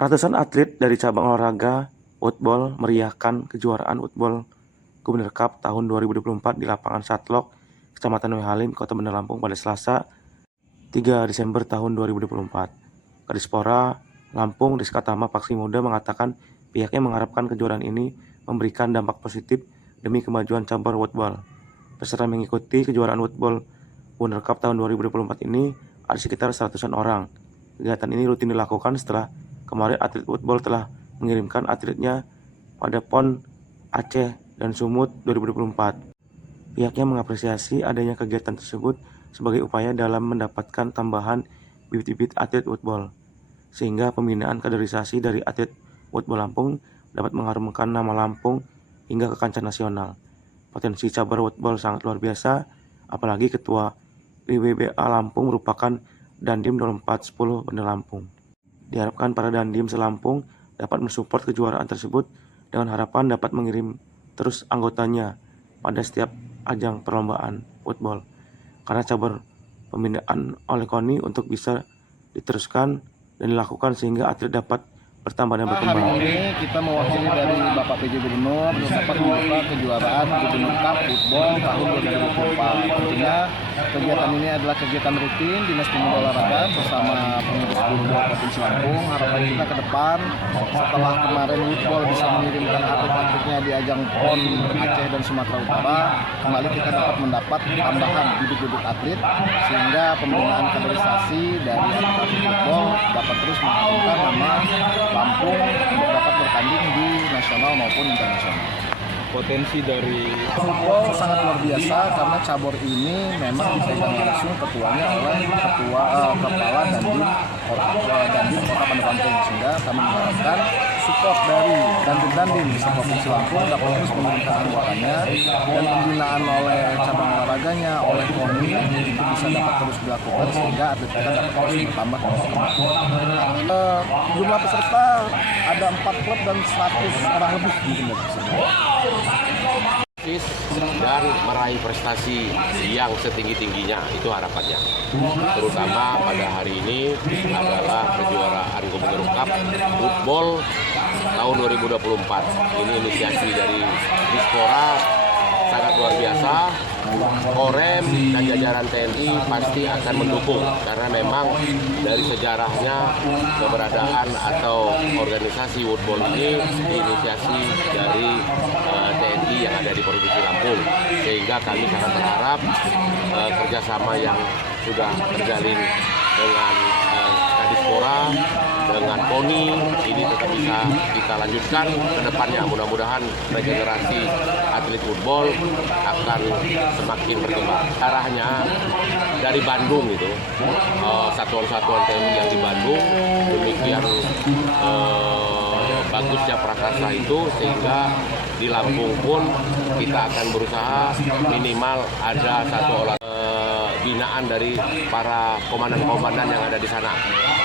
Ratusan atlet dari cabang olahraga woodball meriahkan kejuaraan woodball Gubernur Cup tahun 2024 di lapangan Satlok, Kecamatan Wehalim, Kota Bandar Lampung pada Selasa, 3 Desember tahun 2024. Kadispora Lampung Rizka Tama Paksi Muda mengatakan pihaknya mengharapkan kejuaraan ini memberikan dampak positif demi kemajuan cabur woodball. Peserta mengikuti kejuaraan woodball Gubernur Cup tahun 2024 ini ada sekitar 100-an orang. Kegiatan ini rutin dilakukan setelah kemarin atlet woodball telah mengirimkan atletnya pada PON Aceh dan Sumut 2024. Pihaknya mengapresiasi adanya kegiatan tersebut sebagai upaya dalam mendapatkan tambahan bibit-bibit atlet woodball, sehingga pembinaan kaderisasi dari atlet woodball Lampung dapat mengharumkan nama Lampung hingga ke kancah nasional. Potensi cabur woodball sangat luar biasa, apalagi ketua WWBA Lampung merupakan Dandim 0410 Bandar Lampung. Diharapkan para Dandim se-Lampung dapat mensupport kejuaraan tersebut dengan harapan dapat mengirim terus anggotanya pada setiap ajang perlombaan woodball. Karena cabur pembinaan oleh KONI untuk bisa diteruskan dan dilakukan sehingga atlet dapat bertambah dan berkembang. Hari ini kita mewakili dari Bapak PJ Gubernur dapat membuka kejuaraan Gubernur Cup Football tahun 2024. Tentunya kegiatan ini adalah kegiatan rutin Dinas Pemuda Olahraga bersama pengurus Football Provinsi Lampung. Harapan kita ke depan setelah kemarin Football bisa mengirimkan atlet-atletnya di ajang PON Aceh dan Sumatera Utara, kembali kita dapat mendapat tambahan bibit-bibit atlet sehingga pembinaan kaderisasi dari atlet football dapat terus mengharumkan nama Lampung untuk dapat bertanding di nasional maupun internasional. Potensi dari Football sangat luar biasa karena cabur ini memang dipegang langsung ketuanya oleh kepala Dandim Kota Bandar Lampung, sehingga kami mengharapkan support dari Dandim di Provinsi Lampung dapat terus mengirimkan anggotanya dan pembinaan oleh cabang olahraganya oleh KONI itu bisa dapat terus dilakukan sehingga atlet kita dapat terus bertambah dan berkembang. Jumlah peserta ada 4 klub dan 100 orang lebih mungkin dari sini. Dan meraih prestasi yang setinggi-tingginya, itu harapannya. Terutama pada hari ini adalah kejuaraan Gubernur Cup Football tahun 2024. Ini inisiasi dari Dispora sangat luar biasa. Korem dan jajaran TNI pasti akan mendukung karena memang dari sejarahnya keberadaan atau organisasi woodball ini diinisiasi dari TNI yang ada di Provinsi Lampung, sehingga kami sangat berharap kerjasama yang sudah terjalin dengan Kadispora dengan KONI ini tetap bisa kita lanjutkan ke depannya. Mudah-mudahan regenerasi atlet football akan semakin berkembang. Arahnya dari Bandung itu, satuan-satuan TNI yang di Bandung, demikian bagusnya prakarsa itu, sehingga di Lampung pun kita akan berusaha minimal ada satu binaan dari para komandan-komandan yang ada di sana,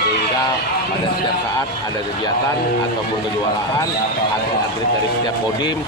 sehingga pada setiap saat ada kegiatan ataupun kejuaraan atlet-atlet dari setiap kodim